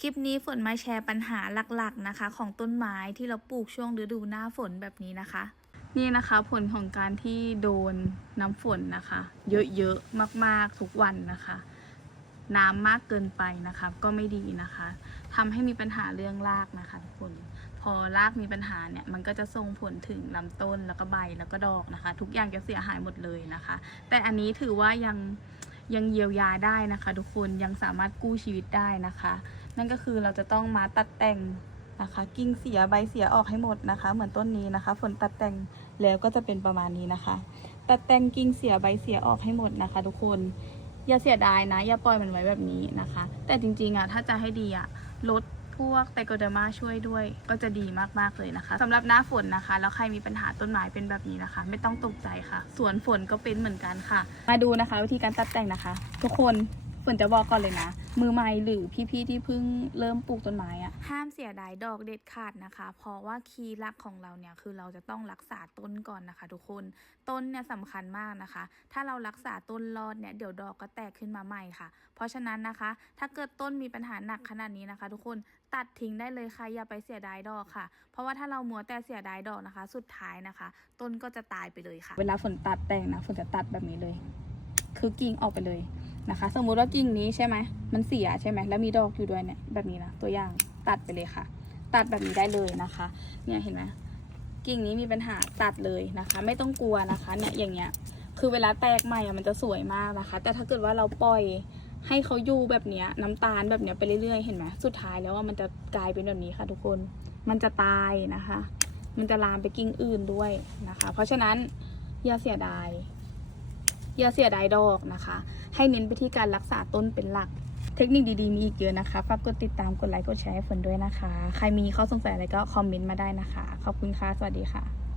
คลิปนี้ฝนมาแชร์ปัญหาหลักๆนะคะ ของต้นไม้ที่เราปลูกช่วงฤดูหน้าฝนแบบนี้นะคะ นี่นะคะผลของการที่โดนน้ำฝนนะคะ เยอะๆมากๆทุกวันนะคะ น้ำมากเกินไปนะคะ ก็ไม่ดีนะคะทำให้มีปัญหาเรื่องรากนะคะทุกคนพอรากมีปัญหาเนี่ยมันก็จะส่งผลถึงลำต้นแล้วก็ใบแล้วก็ดอกนะคะ ทุกอย่างจะเสียหายหมดเลยนะคะ แต่อันนี้ถือว่ายังยังเยียวยาได้นะคะ ทุกคนยังสามารถกู้ชีวิตได้นะคะ นั่นก็คือเราจะต้องมาตัดแต่งนะคะ กิ่งเสียใบเสียออกให้หมดนะคะ เหมือนต้นนี้นะคะ ฝนตัดแต่งแล้วก็จะเป็นประมาณนี้นะคะ ตัดแต่งกิ่งเสียใบเสียออกให้หมดนะคะ ทุกคนอย่าเสียดายนะอย่าปล่อยมันไว้แบบนี้นะคะ แต่จริงๆอะถ้าจะให้ดีอะลดพวกไตโกเดอร์มาช่วยด้วยก็จะดีมากๆเลยนะคะสำหรับหน้าฝนนะคะ แล้วใครมีปัญหาต้นไม้เป็นแบบนี้นะคะ ไม่ต้องตกใจค่ะสวนฝนก็เป็นเหมือนกันค่ะ มาดูนะคะ วิธีการตัดแต่งนะคะ ทุกคนฝนจะบอกก่อนเลยนะ มือใหม่หรือพี่ๆที่เพิ่งเริ่มปลูกต้นไม้อะห้ามเสียดายดอกเด็ดขาดนะคะ เพราะว่าคีย์หลักของเราเนี่ยคือเราจะต้องรักษาต้นก่อนนะคะ ทุกคนต้นเนี่ยสำคัญมากนะคะ ถ้าเรารักษาต้นรอดเนี่ยเดี๋ยวดอกก็แตกขึ้นมาใหม่ค่ะ เพราะฉะนั้นนะคะ ถ้าเกิดต้นมีปัญหาหนักขนาดนี้นะคะ ทุกคนตัดทิ้งได้เลยค่ะอย่าไปเสียดายดอกค่ะ เพราะว่าถ้าเรามัวแต่เสียดายดอกนะคะ สุดท้ายนะคะ ต้นก็จะตายไปเลยค่ะ เวลาฝนตัดแต่งนะฝนจะตัดแบบนี้เลย คือกิ่งออกไปเลย นะคะ สมมุติว่ากิ่งนี้ใช่ไหมมันเสียใช่ไหมแล้วมีดอกอยู่ด้วยเนี่ยแบบนี้นะตัวอย่างตัดไปเลยค่ะ ตัดแบบนี้ได้เลยนะคะเนี่ยเห็นไหมกิ่งนี้มีปัญหาตัดเลยนะคะ ไม่ต้องกลัวนะคะเนี่ยอย่างเงี้ยคือเวลาแตกใหม่อะมันจะสวยมากนะคะ แต่ถ้าเกิดว่าเราปล่อยให้เขาอยู่แบบเนี้ยน้ำตาลแบบเนี้ยไปเรื่อยๆเห็นไหมสุดท้ายแล้วว่ามันจะกลายเป็นแบบนี้ค่ะทุกคนมันจะตายนะคะ มันจะลามไปกิ่งอื่นด้วยนะคะ เพราะฉะนั้นอย่าเสียดาย อย่าเสียดายดอกนะคะ ให้เน้นไปที่การรักษาต้นเป็นหลัก เทคนิคดีๆมีอีกเยอะนะคะ ฝากกดติดตามกดไลค์กดแชร์ให้ฝนด้วยนะคะ ใครมีข้อสงสัยอะไรก็คอมเมนต์มาได้นะคะ ขอบคุณค่ะ สวัสดีค่ะ